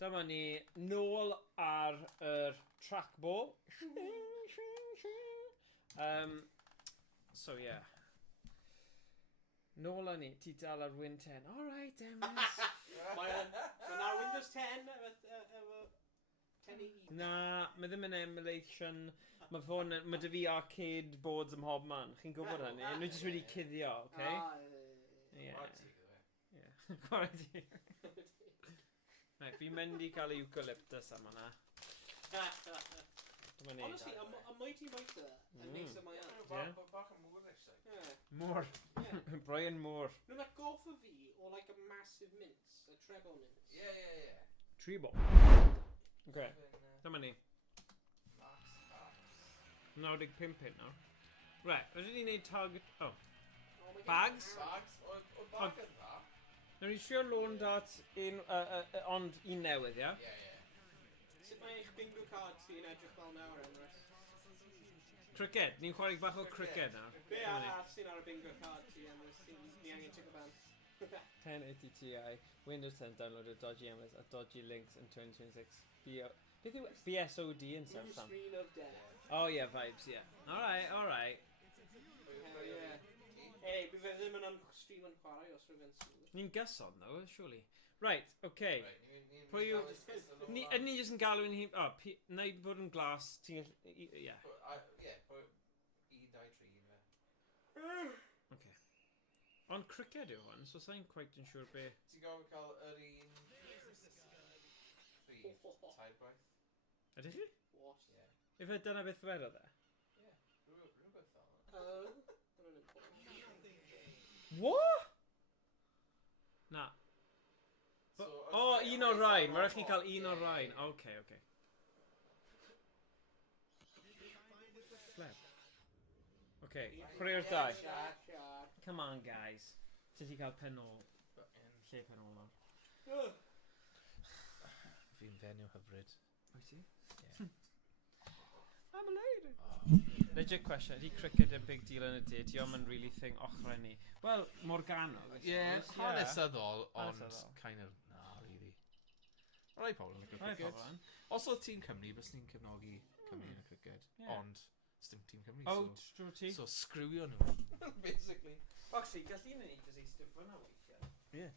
Dyma ni, nôl ar yr trackball. So, yeah. Nôl â ni, ti dal ar Win 10. Alright, Dennis. Mae'n ar Windows 10 efo 10 Na, mae ddim yn emulation. Mae dy fi arcade boards ym mhob man. Chi'n gwybod hynny? Nhw jyst wedi cuddio, oce? Chwarae. Right, fi'n mynd i cael y eucalyptus am hwnna. Honestly, a mighty moita yn neis am I am. Bach yn mŵr eisiau. Moore. Brian Moore. No, like go for fi or like a massive mince, a treble mince. Yeah. Treble. Okay. Dyma ni. 95 pint nawr. Right, rydyn ni'n neud tag... Oh. Bags? Bags? O bag yn dda? Nawr ni'n trio lawn dart ond un newydd, ia? Ie. Sut mae eich bingo card sy'n edrych fel nawr, Emrys? Cricket. Ni'n chwarae bach o cricket nawr. Be arall sy'n ar y bingo card ti, Emrys? Ni angen check o bant. 1080 Ti, Windows 10 downloaded dodgy emmers a dodgy links in 2026. Beth yw BSOD yn Blue sef Sam? screen of death. Oh yeah, vibes, yeah. Alright. Hell yeah. Hey, bydd fe ddim yn stream yn chwarae os rwy'n sŵr. Ni'n gyson though, surely. Right, okay. Pwy yw... Ni jyst yn galw yn hi... O, na i bod yn glas, ti'n... Ie. Ie, 1, 2, 3 fe. Okay. Ond cricket yw hwn, so sa'n quite yn siŵr be... Ti'n gofyn cael yr un... Prif, tair gwaith? Ydych chi? What? Ie. Ife dyna beth wedodd e? Ie, rhywbeth fel yna. Dyna'n important. What? Na. So, un o'r rhain. Mae rhaid chi cael un o'r rhain. Okay. Flip. Okay, chwarae'r dau. Come on, guys. Ti ti cael pen ôl. Lle pen ôl nawr. Fi'n fenyw hyfryd. Wyt ti? Yeah. I'm a lady. Legit question. Ydy cricket yn big deal yn y dyd? Diolch yn really thing ochr ni. Well, Morgano. Yeah, hanesyddol, ond kind of, na, really. Rai pobl yn cricket. Os oedd tîm Cymru, bys ni'n cefnogi Cymru yn y cricket. Ond, sdim tîm Cymru. Oh, true ti. So, screwio nhw. Basically. Actually, gallu ni just eistedd fyna weithiau. Yeah.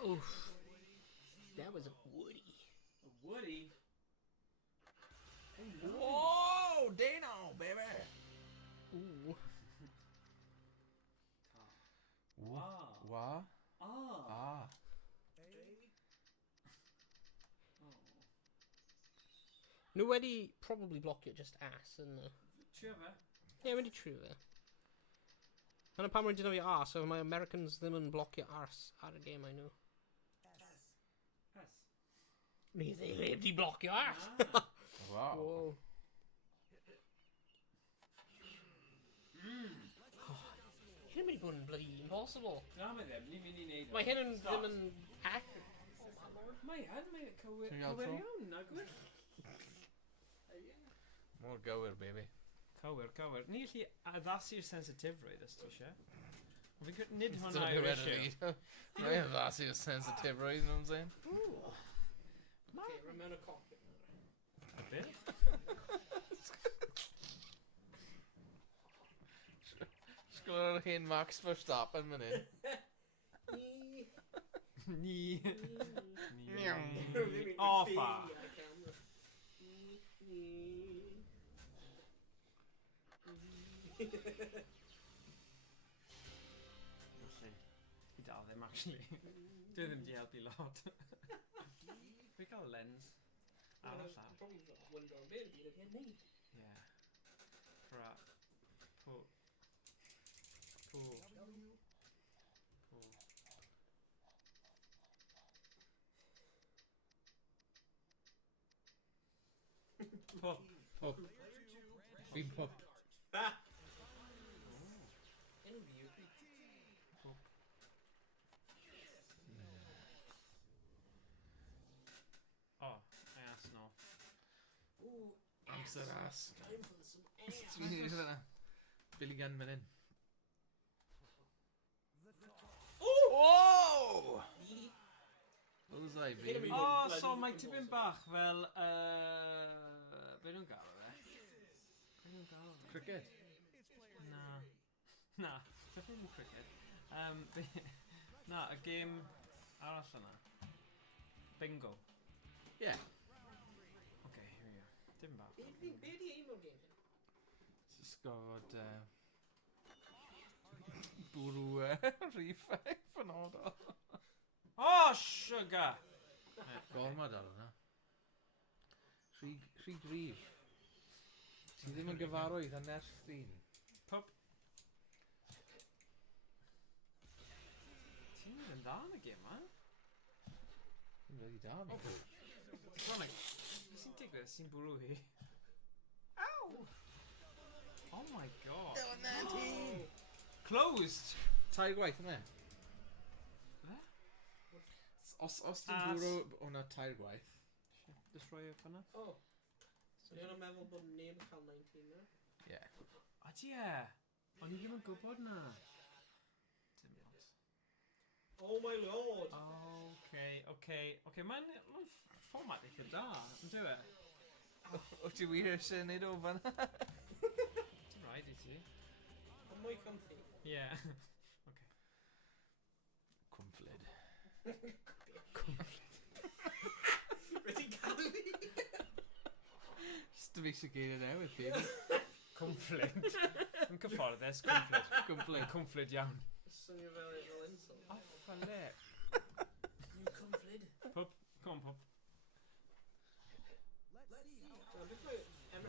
Oof. That was a woody. A woody? Whoa, Dano, baby. Ooh. Wa? Ah. Nhw wedi probably blocio just ass yn... Trio fe? Ie, wedi trio fe. Hwna pam wedi dynnu fi arse, so mae Americans ddim yn blocio arse ar y game I know. Ni ddim wedi blocio arse! Wow. Whoa. Hyn yn mynd i bod yn bloody impossible. Na, mae ddim. Ni'n mynd i neud o. Mae hyn yn ddim yn... Mae cywir iawn. Mor gywir, baby. Cywir. Ni gallu addasu'r sensitifrwydd os ti eisiau. Nid hwnna yw'r issue. Mae'n addasu'r sensitifrwydd, you know what I'm saying? Okay, remember a cockpit. A bit? Sgwyl o'r hyn Max Verstappen mynd in. Ni. O, fa. I dal ddim, actually. Dwi ddim di helpu lot. Fi cael lens. Ar y llall. Probably window bit of hyn neud. Yeah. Crap. Cool. Pop. Fi'n pop. amser. Time for some Dwi'n neud hynna. Billy Gunn fan hyn. Whoa! Bullseye, baby. O, so mae tipyn bach fel... Be nhw'n gael e? Be nhw'n gael e? Cricket. Na. Na, definitely ddim cricket. Na, y gêm arall yna. Bingo. Yeah. Okay, here we go. Dim bach. Be di ein o'r game? Just got bwrw reef penodol. Oh, sugar! Gormod ar hwnna. Rhy grif. Ti ddim yn gyfarwydd a nerth dyn. Pub. Ti'n mynd yn dda yn y gêm, man? Ti'n rhaid i da ni. Chronic. Sy'n digwydd? Sy'n bwrw hi? Ow! Oh my god. O, na ti! Closed! Tair gwaith yna. Be? Os ti'n bwrw hwnna tair gwaith. Just rhoi o ffynna? O. So ni o'n meddwl bod neb yn cael 19 na? Ie. A ti e? O'n i ddim yn gwybod na. Dim ond. Oh my lord! Okay, mae'n fformat eitha da, yn dyw e? O ti wir eisiau neud o fan? Ti'n rhaid i ti? Ond mwy comfy. Yeah. Cwmflid. Be ti'n cael fi? Just fi sy'n geiriau newydd, fi. Cwmflint. Yn cyfforddus, cwmflint. Cwmflid. Cwmflid iawn. Swnio fel insult. Off a lip. You cymflid. Pub, come on, pub.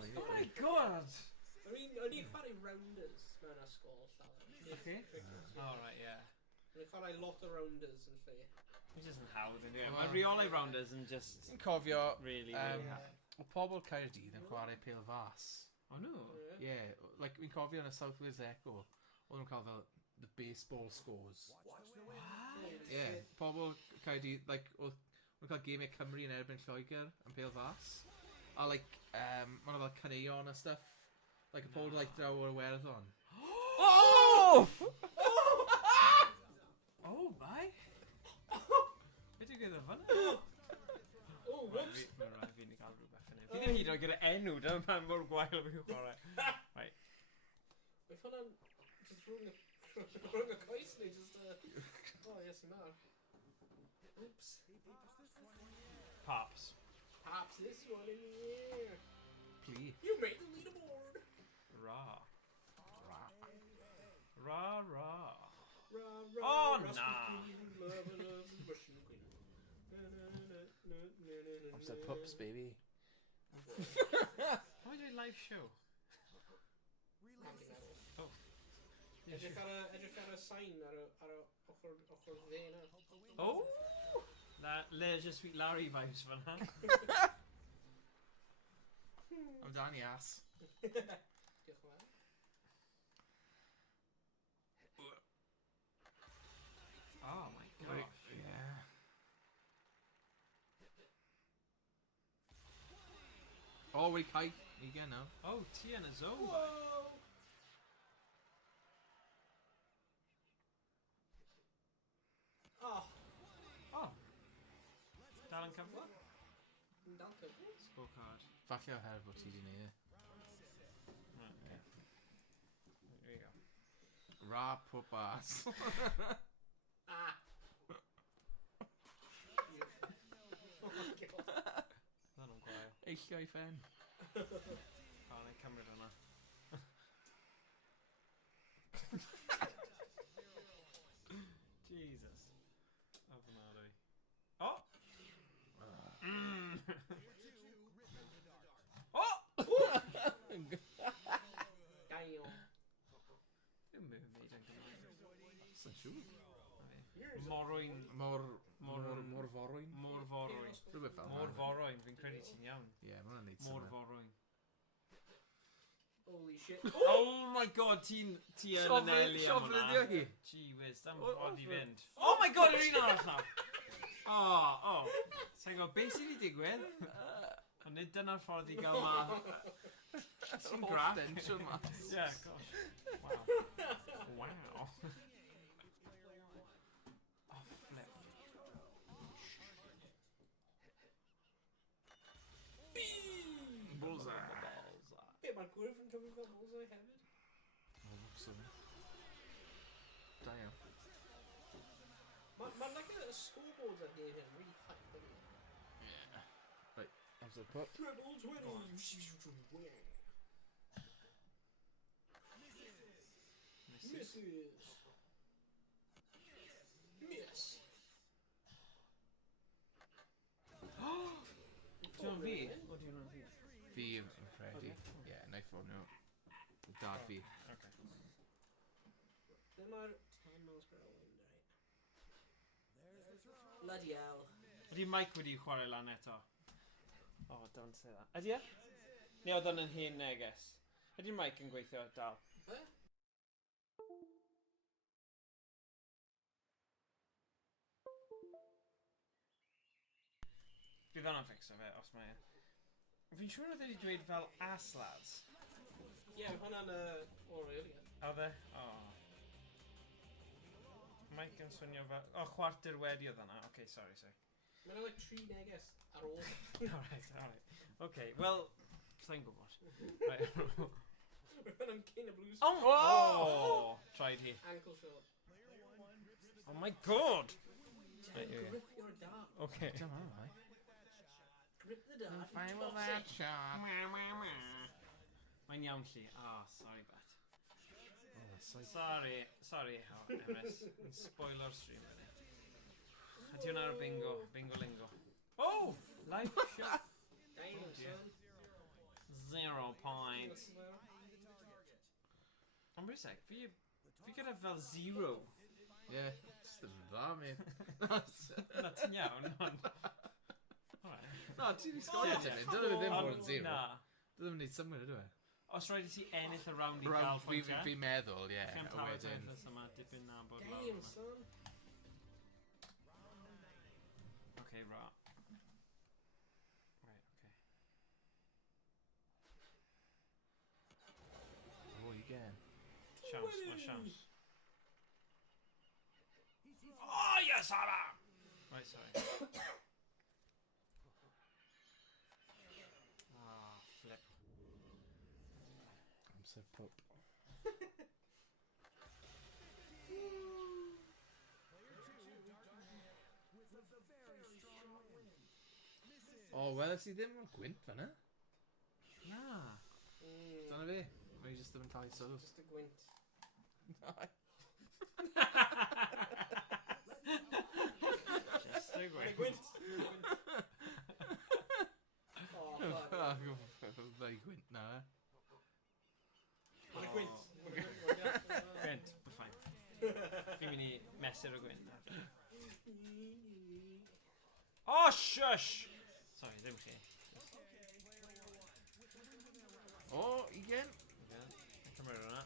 Oh my god! I mean, o'n i'n chwarae rounders mewn ysgol llawer. Chi? Oh, right, yeah. O'n i'n chwarae lot o rounders yn lle. It's just yn hawdd yn dweud. Mae reolau rounders yn just... Ti'n cofio, Really, really hawdd. o pobl Caerdydd yn chwarae pêl fas. Oh, no? Yeah, like, fi'n cofio yn y South Wales Echo, oedd nhw'n cael fel the baseball scores. What? Yeah, pobl Caerdydd, like, oedd nhw'n cael gemau Cymru yn erbyn Lloegr yn pêl fas. A, like, ma'n fel caneuon a stuff. Like, y pobl, like, draw o'r Iwerddon. Oh! Oh, bai? Be ti'n gwybod fan? Oh, whoops! Mae'n rhaid fi'n cael rhywbeth yn ei. Fi ddim hyd o gyda enw, dyna pan mor gwael o fi'n chwarae. Right. Mae hwnna'n just rhwng y coes ni, just oh, yes, i mar. Oops. Pops. Perhaps this one in the air. Pli. You made the leaderboard! Ra. Ra, ra. Oh, nah. Amser pups, baby. Why do we live show? Oh. Edrych ar y sign ar y ochr dde na. Oh! Leisure Sweet Larry vibes fan ha. I'm down the ass. Diolch yn fawr. Oh my gosh. Yeah. Oh, we kite. You get now. Oh, ti yn y zone. Whoa! Oh. Oh. Dal yn cyfle? Yn dal cyfle? Scorecard. Falle oherwydd bod ti di neud e. Right, yeah. There you go. Ra pup ass. Ah! Oh my god. Dda nhw'n gwael. Eillio i ffen. Cael ei cymryd yna. Jesus. Ofnadwy. Oh! Oh! Gael. Yw'n mermaid yn Gymraeg. Sa'n siŵr. Morwyn. Morforwyn. Morforwyn. Rhywbeth fel Morforwyn, fi'n credu ti'n iawn. Ie, ma' hwnna'n neud synnwyr. Morforwyn. Holy shit. Oh my god, ti'n yn anelu am hwnna. Sioflyddio hi. Gee whiz, dam ffordd i fynd. Oh my god, yr un arall nawr. Oh. Sa'n gwybod beth sydd wedi digwydd? Ond nid dyna'r ffordd i gael ma. Sy'n grac. Densiwn mas. Yeah, gosh. Wow. Wow. Oh, flip. Bullseye. Be, mae'r gwyrf yn cyfri fel bullseye hefyd? Oh, sorry. Da iawn. Mae'n like a scoreboard ar hyn hyn, really hype on it. Yeah. Right, how's the pup? Treble 20! Misses! Miss! Do you want fi? Or do you want fi? Fi yn ready. Yeah, na I ffonio. Dad fi. Okay. Ble mae'r 10 miles per hour yn dweud? Bloody hell. Ydy Mike wedi chwarae lan eto? Oh, don't say that. Ydy e? Neu oedd o'n yn hen neges? Ydy Mike yn gweithio dal? Be? Bydd hwnna'n ffixo fe, os mae e. Fi'n siŵr oedd wedi dweud fel aslads. Ie, mae hwnna'n o'r eiliad. Oedd e? Oh. Mike yn swnio fel... Oh, chwarter wedi oedd hwnna. Okay, sorry. Mae'n like 3 neges ar ôl. Alright. Okay, well, sa'n gwybod. Right. Mae'n cyn y blues. Oh! Tried he. Ankle shot. Oh my god! Grip your dart. Okay. Grip the dart. Fine with that shot. Mae'n iawn lli. Oh, sorry, bet. Oh, Sorry, Emis. Yn spoiler stream fyny. Ydy hwnna ar bingo. Bingo-lingo. Oh! Live shot. Damn, son. 0 points. Ond beth sec, fi gyda fel 0. Yeah, just yn dda, mate. Na, ti'n iawn, ond... No, ti'n sgorio ti'n mynd. Dyna fi ddim bod yn 0. Na. Dyna ddim yn neud symud ydw e. Os rhaid i ti ennill y round i gael pwyntiau? Fi'n meddwl, ie. Chi'n A talu wedyn... pethau yma dipyn na bod lawr Damn, yma. son. Okay, right. Right, okay. Oh, you can. Siawns, mae siawns. Oh, yes, Sarah! Right, sorry. Ah, flip. I'm so pup. Oh, well, ys i ddim yn gwynt fan'na. Na. Dyna fi. Mae just ddim yn talu sylw. Just a gwint. Just a gwyn. Gwint. Oh, fuck. Ddau gwynt na, e. Mae'n y gwynt. Gwent, we're fine. Fi'n mynd i mesur o gwent. Oh, shush! Sorry, ddim chi. Oh, igen. Yn cymryd hwnna.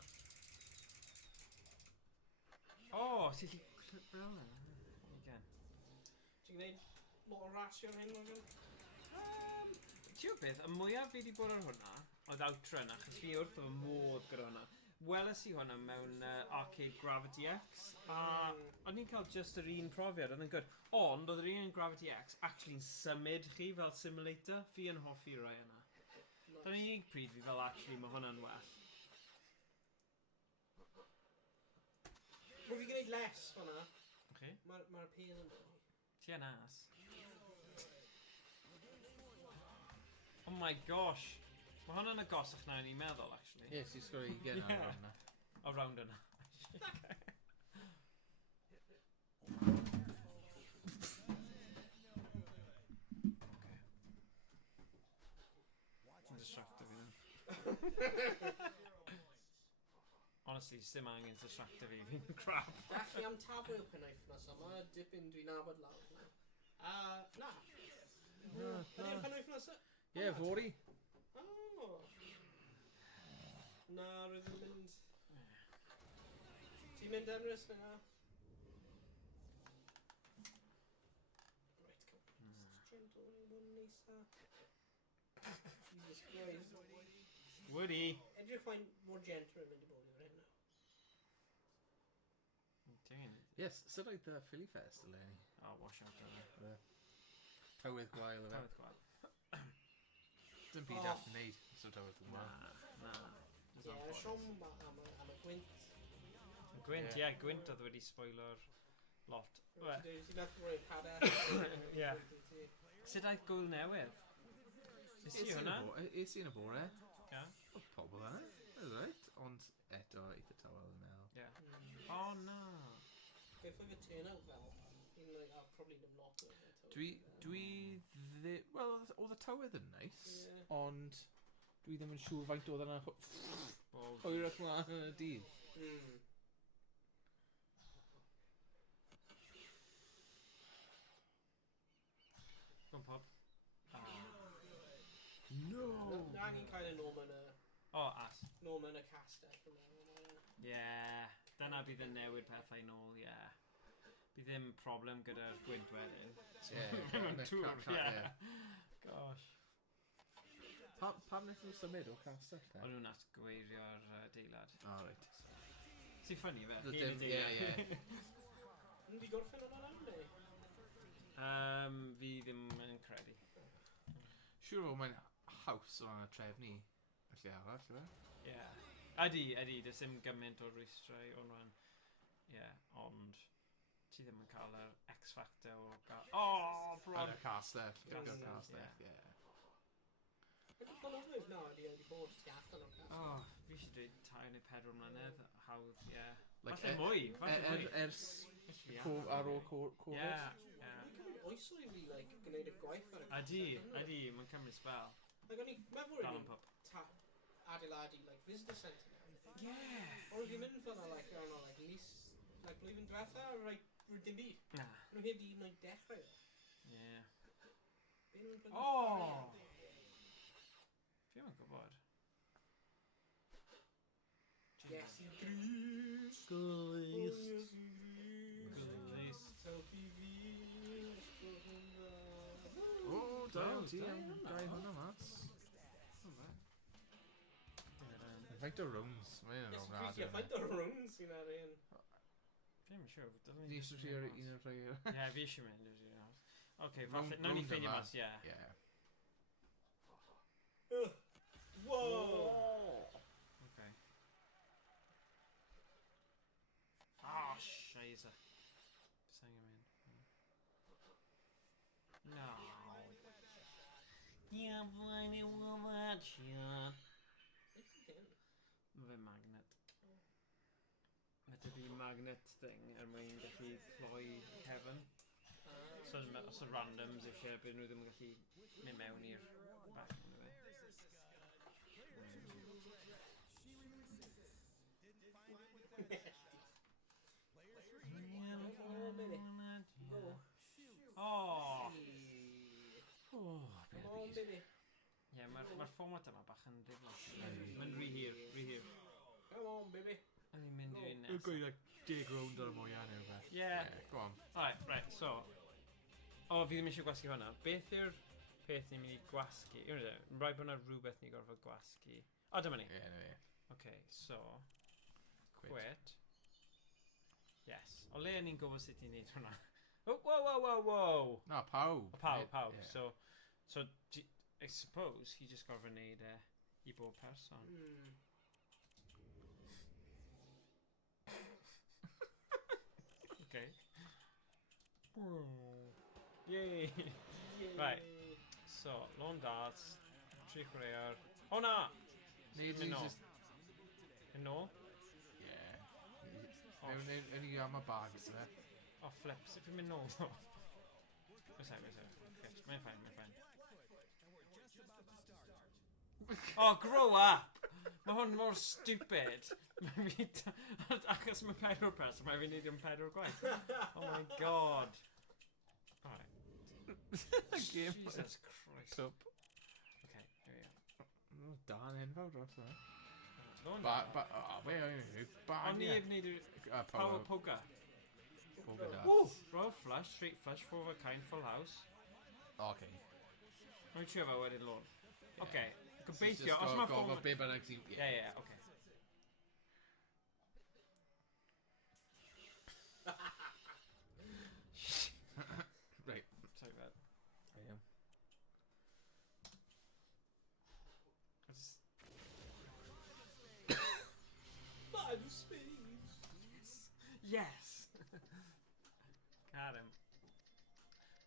Oh, ti'n lli clip fel yna. Igen. Ti'n gwneud lot o rasio ar hyn, Morgan? Ti'n beth, y mwyaf fi wedi bod ar hwnna, oedd outro yna, achos fi wrth o modd gyda hwnna. Weles i hwnna mewn Arcêd Gravity X, a o'n i'n cael just yr un profiad, oedd yn good. Ond, oedd yr un Gravity X actually'n symud chi fel simulator, fi yn hoffi rai yna. Dyna'n unig pryd fi fel actually mae hwnna'n well. Rwy'n fi gwneud les hwnna. Okay. Mae'r pêl yn dod. Ti yn as. Oh my gosh. Mae hwnna'n agosach na ni'n meddwl, actually. Yes, you've got to get Yeah. around that. O round yna. Ti'n distracto fi then. Honestly, sim angen distracto fi, fi'n crap. Gallu am tafwyl penwythnos yma, dipyn dwi'n nabod lawr. Na. Ydy'r penwythnos yma? Yeah, 40. Oh. Na, rwy'n mynd... Ti'n mynd Emrys yna? Right, come on. Just gentle when you're nesaf. Jesus Christ. Woody. Edrych fain mor gentle yn mynd i bod i'r hyn Dang. Yes, sut oedd the Philly Fest eleni? Oh, wash out there. Tywydd gwael o fe. Tywydd gwael. Dim byd allan wneud, so tywydd gwael. Na. Ie, y siom am y gwynt. Gwynt, ie, Gwynt oedd wedi spoilo'r lot. Sy'n nath roi pada. Ie. Sut aeth gwl newydd? Is ti hwnna? Is i yn y bore? Ie. Oedd pobl yna, that's right. Ond eto eitha tawel yn meddwl. Ie. O, na. Beth oedd y turnout fel? Probably ddim lot o fe. Wel, oedd y tywydd yn neis, Ie. ond dwi ddim yn siŵr faint oedd yna Bol. hwyrach mlaen yn y dydd. Gwyn pob. No! Na ni'n cael ei nom yn y... O, as. Nom yn y castell. Ie. Dyna bydd yn newid pethau nôl, ie. Bydd ddim problem gyda'r gwynt wedyn. Ie. Mae'n tŵr, ie. Gosh. Pam wnaethon nhw symud o'r castell? O'n nhw'n atgweirio'r adeilad. O, reit. Sy'n ffynnu fe? Ie, Hen adeilad. ie. Yn di gorffen o'n o'n neu? Fi ddim yn credu. Siwr o mae'n haws o ran y trefnu. Felly arall, yw e? Ie. Ydy, does dim gymaint o rwystrau o'n rhan. Ie, ond ti ddim yn cael yr X-Factor o gael... O, bron! Yn y castell. Castell, Yn y castell, ie. Ydych chi'n ofyn na, wedi bod tu allan o'r castell? O, fi eisiau dweud 2 neu 4 mlynedd. Hawdd, ie. Like, Falle mwy, falle mwy. Ers ar ôl Covid? Ie. Mae'n cymryd oeso i fi, gwneud y gwaith ar y castell. Ydy, mae'n cymryd spel. O'n i, mae fwy Dal yn yn pop. adeiladu, visitor centre now. Ie. Ond fi'n mynd fel yna, lis, blwyddyn diwetha, dim byd. Na. Nhw heb di wneud dechrau. Ie. Be nhw'n O! Fi ddim yn gwybod. Yes, i Gris. Glist. Glist. Helpu fi. O, da O, ti da am iawn. gau hwnna mas. Faint o rooms? Mae'n Yes, ofnadwy. Gris, faint o rwng sy'n ar un. Fi ddim yn siŵr. Ni eisiau tri ar un o'r rhai Ie, fi eisiau mynd. Oce, Round- falle, nawn ni round ffeindio yma. mas, ie. Ie. Wow! Oce. Ah, scheisse. Sa'n yn mynd. No. Ie, flaen i wylad, ie. Mae fe magnet. Mae dy fi magnet thing er mwyn gallu cloi cefn. So os y randoms eisiau byd nhw ddim yn gallu mynd mewn i'r back nhw fe. Oh! Come on, baby. Ie, mae'r fformat yma bach yn ddiflas. Mae'n rhy hir. Come on, baby. O'n i'n mynd i'r un Yw'n nesaf. gweud 10 rownd ar y mwyaf neu rhywbeth. Ie. Go on. Right, so... O, fi ddim eisiau gwasgu hwnna. Beth yw'r peth ni'n mynd i gwasgu? Yw'n rhaid bod yna rhywbeth ni'n gorfod gwasgu. O, dyma ni. Ie, ie. Okay, so... Quit. Quit. Yes. O le ni'n gwybod sut i'n neud hwnna? Oh, whoa! Na, pawb. Pawb. Ie. So, I suppose he just gorfod neud i bob person. Okay. Yay! Right. So, lawn darts, tri chwarae'r... O na! Nid Mynd ni nôl. just... Yn nôl? Ie. Ewn ni am y bags, yna. O, flips. If fi'n mynd nôl, ddo. Mae'n ffain. Oh, grow up! Mae hwn mor stupid. Achos mae 4 person, mae fi'n neud yn 4 gwaith. Oh my god. Alright. Jesus Christ. Cwp. Okay, here we go. Dan enfawr dros yna. Lôn Fe o'n i O'n ni heb neud power poker. Poker darts. Woo! Royal flush, straight flush, 4 of a kind, full house. Okay. Mae'n trio fe wedyn lôn. Okay, Gobeithio, os mae ffôn... Gofod be bynnag ti... Ie, oce. Right. Sorry about that. There you go. Five of spades. Yes! Got him.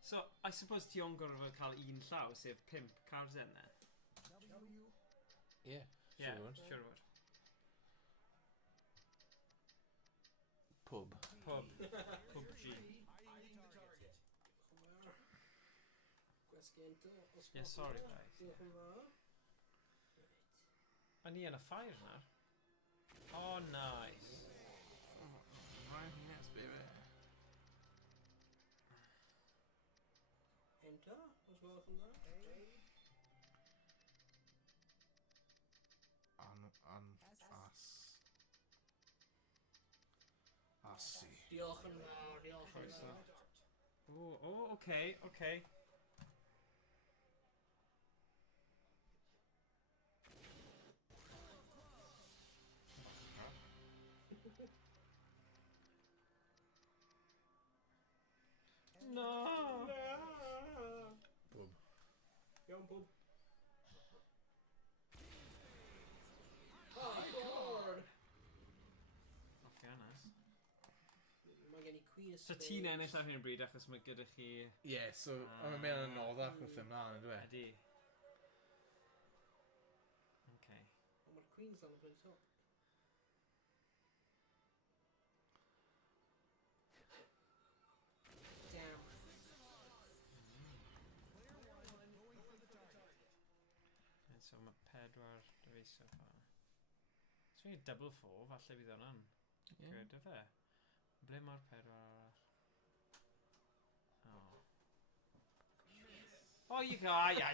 So, I suppose ti o'n gorfod cael un llaw, sef 5 cards in there? Yeah. Yeah, Sure would. sure would. Pub. PUBG. Yeah, sorry guys. Diolch yn fawr. A ni yn y ffair na. Oh, nice. Right, yes, baby. Enter, os gwelwch yn dda. Asi. Diolch yn fawr, diolch yn Croeso. fawr. Oh, okay. No! Pub. Iawn, bwb. Oh, God! Off Giannis. Mae gen i Queen of So Spades. ti'n ennill ar hyn o bryd achos mae gyda chi... Yeah, so mae'n mynd yn oddach wrth ymlaen, ydw e? Ydy. Okay. Ond mae'r Queen's on the bloody top. Damn. And so mae 4 dy fi so far. So fi double 4, falle bydd hwnna'n good o fe. Ble mae'r 4 arall? Oh. Oh, you got... Yeah,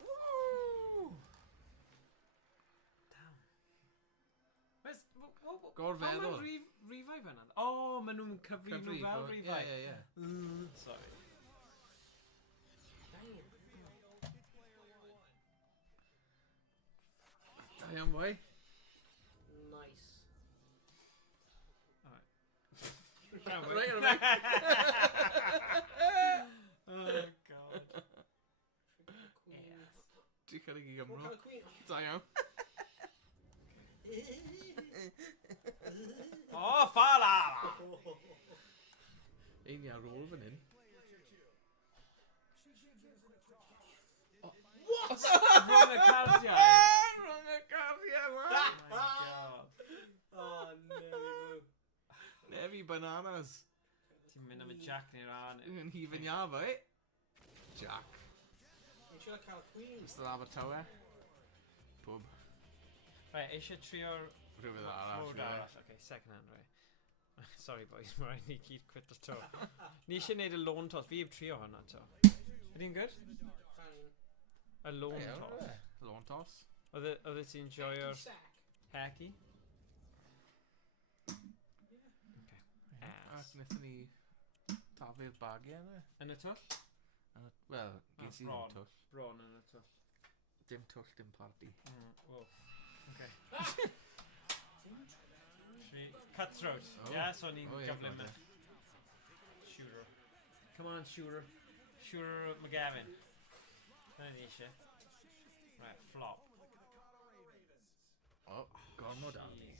Woo! Damn. Where's... Gorfeddwl. Rifau fyna? Oh, maen nhw'n cyfri nhw fel rifau. Yeah. Sorry. Damn. Da iawn, boi. Nice. Alright. Right, alright. Oh, God. Queen. Ti'n cael ei Dwi'n gymro. cael Queen. Da iawn. Oh, fala! Ein ni ar ôl fan hyn. What? Rhwng y cardiau! Rhwng y cariad, Oh man. my God. Oh, no. Nefi bananas. Ti'n mynd am y Jack neu'r Arn. Yn hifin iaf, oi? Jack. Dwi'n siŵr cael Queen. Mr Abertawe. Pub. Right, eisiau trio'r... Rhywbeth arall. Road arall, okay, second hand, right. Sorry boys, mae rhaid ni gyd quit y to. Ni eisiau neud y lawn toss, fi heb trio hwnna to. Ydy'n good? Fine. Y lawn toss. Lawn toss. Oedd ti'n joio'r Sack. hecky? Ac wnaethon ni tafu'r bagiau yna. Yn y twll? Wel, ges i ddim bron. twll. Bron yn y twll. Dim twll, dim party. Well, okay. Cutthroat. Oh. Yeah, so ni'n Oh, yeah, gyflym got yna. Shooter. Come on, shooter. Shooter McGavin. Dyna ni eisiau. Right, flop. Oh, gormod am ni.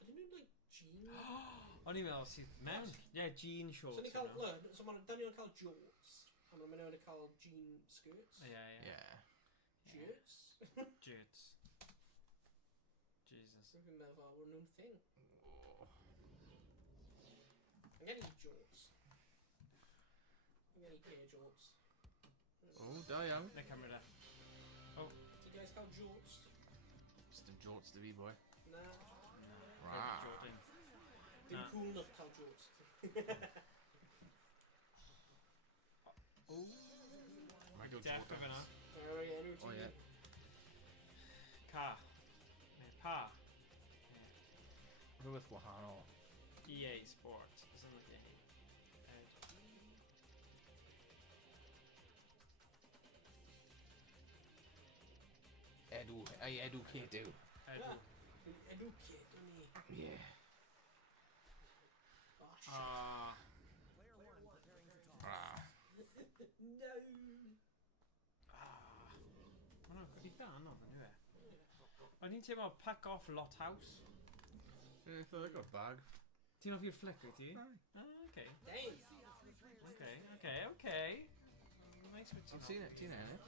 Ydyn nhw'n like jeans? O'n i'n meddwl sydd mewn. Yeah, jean shorts. So ni cael, look, so dan ni'n cael jorts. A maen nhw'n cael jean skirts. Yeah. Yeah. Shirts. Jutes. Jesus. Dwi'n meddwl, were nhw'n thing. Oh. I'm getting jorts. I'm getting pair jorts. Oh, da iawn. Ne cymryd e. Do you guys cael jorts? Dim jorts dy fi, boi. Na. Rah. Jordan. Dim Na. cool enough cael jorts. Oh. Michael Deff Jordan. fyna. Very energy. Oh, yeah. Ca. Neu pa. Rhywbeth wahanol. EA Sports. Isn't it EA? I educate you. Heddiw. Educate me. Yeah. Oh, shit. Ah. Ah. No. Mae'n eitha anodd yn yw e. O'n i'n teimlo pack off lot house. Yeah, I thought I got a bag. Ti'n off your flick, wyt ti? Aye. Okay. Dang. Okay. Nice what I've seen it, innit?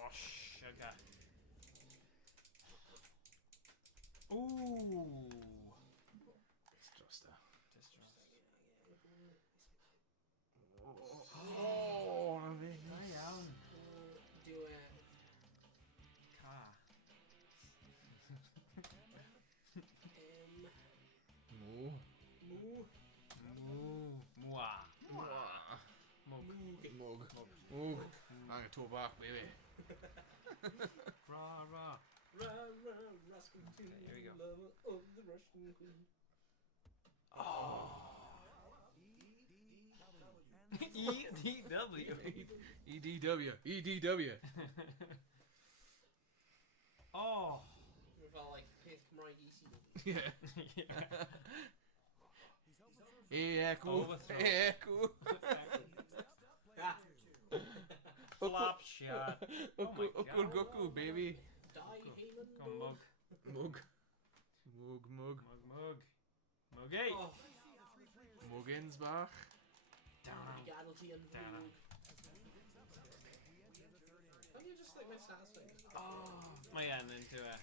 Oh, sugar. Ooh. Distruster. Oh, na fi. da iawn. Do Car. Moo. Moo. Mwa. Mug. Mug. Mug. Hang a toe back, baby. Ra, ra. Rascal to Okay, here we go. lover of the Russian queen. Oh. EDW. EDW. EDW. Oh. We've all like peth Cymraeg easy. Yeah. Yeah. Yeah, cool. Overthrow. Yeah, cool. Ah. Flap shot. Oh my Ukul God. Goku, baby. Die, Heyman. Go on, mug. Mug. Mug, mug. Muggy. Oh, Mugginsbach. Down. Gadalty and Down. Vogue. How do you just like my satisfying? Oh. Mae yn into it.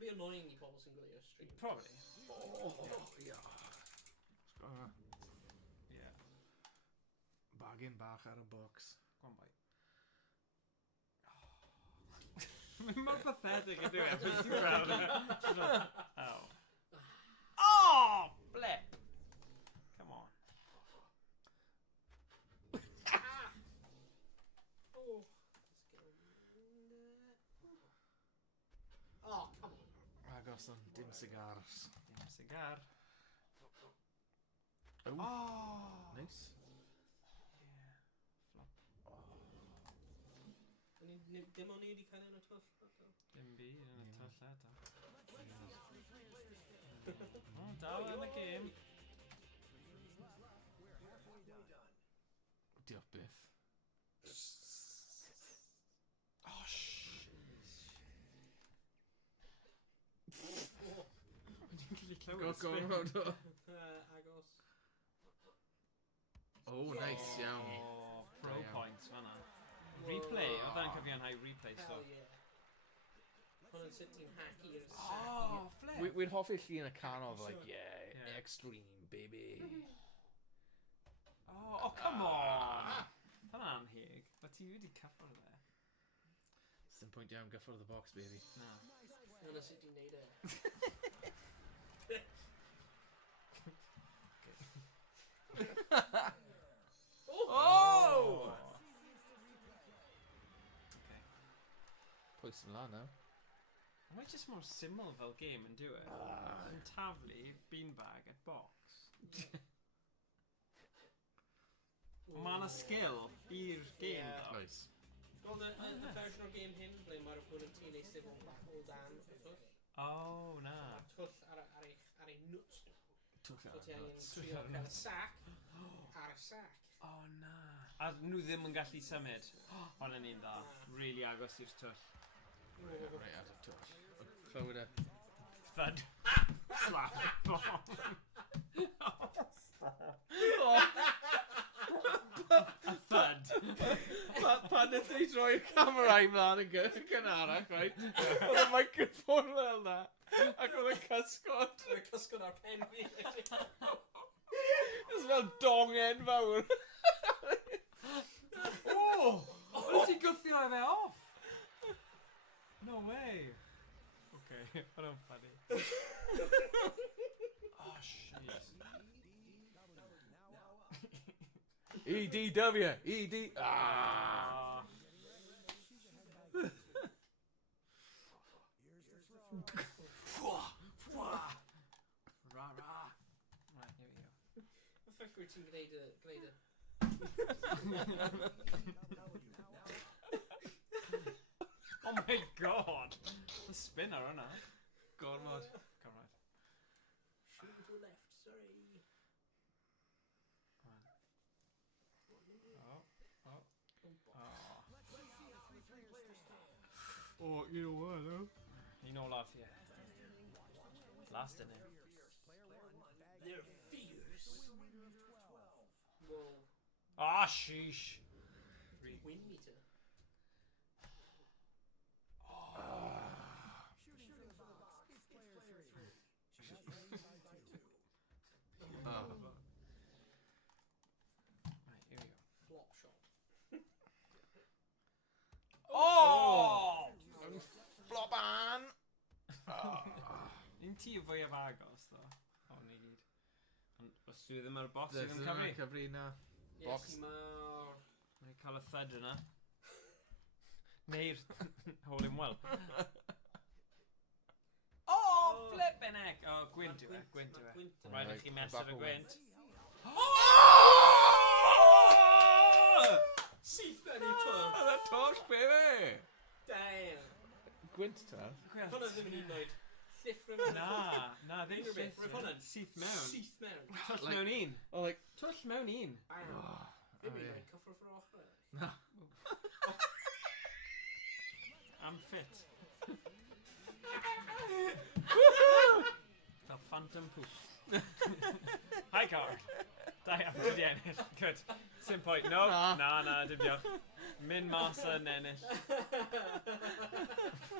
Be annoying i pobl sy'n gwylio stream. Probably. Oh, yeah. Yeah. Bagin bach ar y box. Go on, boy. Mae'n pathetic yn dwi e. Oh. Oh! Blip. Come on. Oh. Oh, come on. Agos o'n dim cigars. Dim cigar. Oh. Oh! Nice. Yeah. Flop. Dim o'n i wedi cael un o twll. Dim byd yn y tyll eto. Oh, dal yn y game. Diolch byth. Oh, shit. Dwi'n gallu clywed y spin. Agos. Oh, nice, iawn. Oh, pro Da iawn. points fanna. Replay, oedd da'n cyfiawnhau replay Hell stuff. yeah. Hwn yn sut ti'n hack i'r Oh, flip. We'd hoffi llun y canol, like, Yeah. yeah, extreme, baby. Oh, come on! Hynna anheg. But ti wedi cyffwrdd e. Dim pwynt iawn gyffwrdd y box, baby. Na. Hwn yn sut ti'n neud e. Oh! Okay. Pwys ymlaen nawr. Mae'n just mor syml fel game yn do it. Yn taflu beanbag at box. Mae yna skill i'r game Yeah. though. Nice. Wel, y version o'r game hyn, ble mae'r opponent ti'n eistedd o'n back o dan y twll. Oh, na. A'r twll ar ei nuts. Twll So ar ti y angen nuts. trio cael y sac ar y sac. Oh, na. A nhw ddim yn gallu symud. Ond yn un dda. Really agos i'r twll. Right at y twll. Clywed e. Thud. Slap. A thud. Pan wnaeth ni droi y camera i mlaen yn gynharach, right? Oedd y microphone fel na. Ac oedd y cysgod. Mae'n cysgod ar pen fi. It's fel dongen fawr. Oh! Wyt ti'n gwthio e fe off? No way. Okay, hwnna'n funny. Oh, shit. EDW. ED. Ah. Ah. ffaith wyt ti'n gwneud y... Oh my god! The spinner hwnna. Gormod. Gormod. Shoot to the left, sorry. Oh. Oh. Oh. Oh, you know what, though? You know laugh, yeah. Last in it. They're fierce. Whoa. Ah, sheesh. Wind meter. Right, here we go. Flop shot. Oh! Floban! Un ti fwyaf agos, ddo. O, ni gyd. Ond os dwi ddim ar y box sydd yn cyfri. Cyfri na. Box. Yes, mae'r... Mae'n cael y thud yna. Neu'r hole in well. Oh, flippin' heck! Oh, gwynt yw e, gwynt yw e. Rhaid i chi mesur y gwynt. Syth mewn i'r twrch. Oh, that torch, baby! Damn. Gwynt ta. Hwna ddim yn un oed. Lliffr yma. Na, ddim Rwy'n syth hwnna'n syth mewn. syth mewn. Twll Like- mewn un. Oh, like... Twll mewn un. Ddim yn oed cyffro ffro ochr. Na. I'm fit. Fel phantom poop. Hi card. Da iawn, ti di ennill. Good. Sim point. No. Na, dim diolch. Mynd mas yn ennill.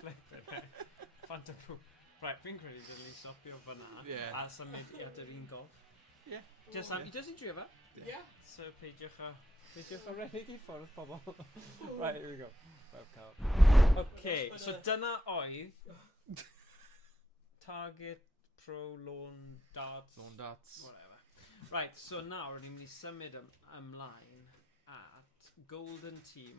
Flippin' heck. Phantom poop. Right, fi'n credu dylwn ni stopio fyna. Yeah. A symud i at yr un golf. Yeah. Just am, just i drio fe. Yeah. So peidiwch a... Peidiwch o redeg I ffwrdd pobl. Right, here we go. Webcam. Okay, so dyna oedd Target Pro Lawn Darts. Lawn darts. Whatever. Right, so nawr ni'n mynd I symud ymlaen at Golden Team